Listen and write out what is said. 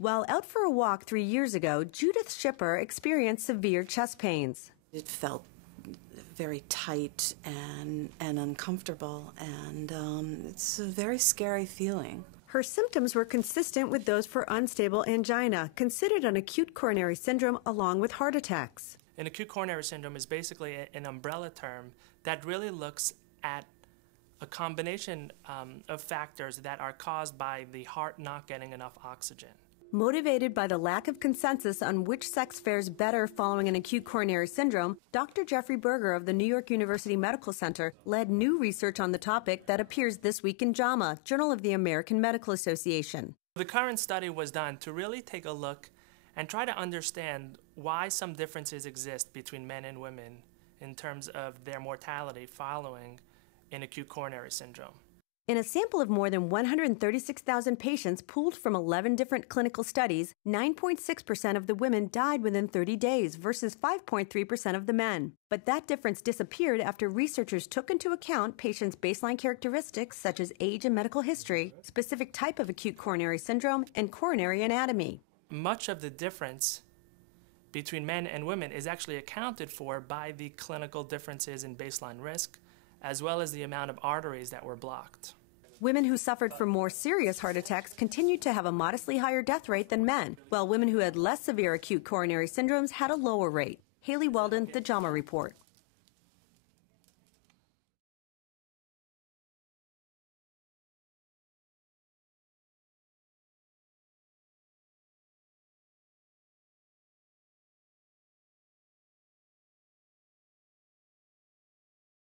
While out for a walk 3 years ago, Judith Schipper experienced severe chest pains. It felt very tight and uncomfortable, and it's a very scary feeling. Her symptoms were consistent with those for unstable angina, considered an acute coronary syndrome along with heart attacks. An acute coronary syndrome is basically an umbrella term that really looks at a combination of factors that are caused by the heart not getting enough oxygen. Motivated by the lack of consensus on which sex fares better following an acute coronary syndrome, Dr. Jeffrey Berger of the New York University Medical Center led new research on the topic that appears this week in JAMA, Journal of the American Medical Association. The current study was done to really take a look and try to understand why some differences exist between men and women in terms of their mortality following an acute coronary syndrome. In a sample of more than 136,000 patients pooled from 11 different clinical studies, 9.6% of the women died within 30 days versus 5.3% of the men. But that difference disappeared after researchers took into account patients' baseline characteristics such as age and medical history, specific type of acute coronary syndrome, and coronary anatomy. Much of the difference between men and women is actually accounted for by the clinical differences in baseline risk, as well as the amount of arteries that were blocked. Women who suffered from more serious heart attacks continued to have a modestly higher death rate than men, while women who had less severe acute coronary syndromes had a lower rate. Haley Weldon, The JAMA Report.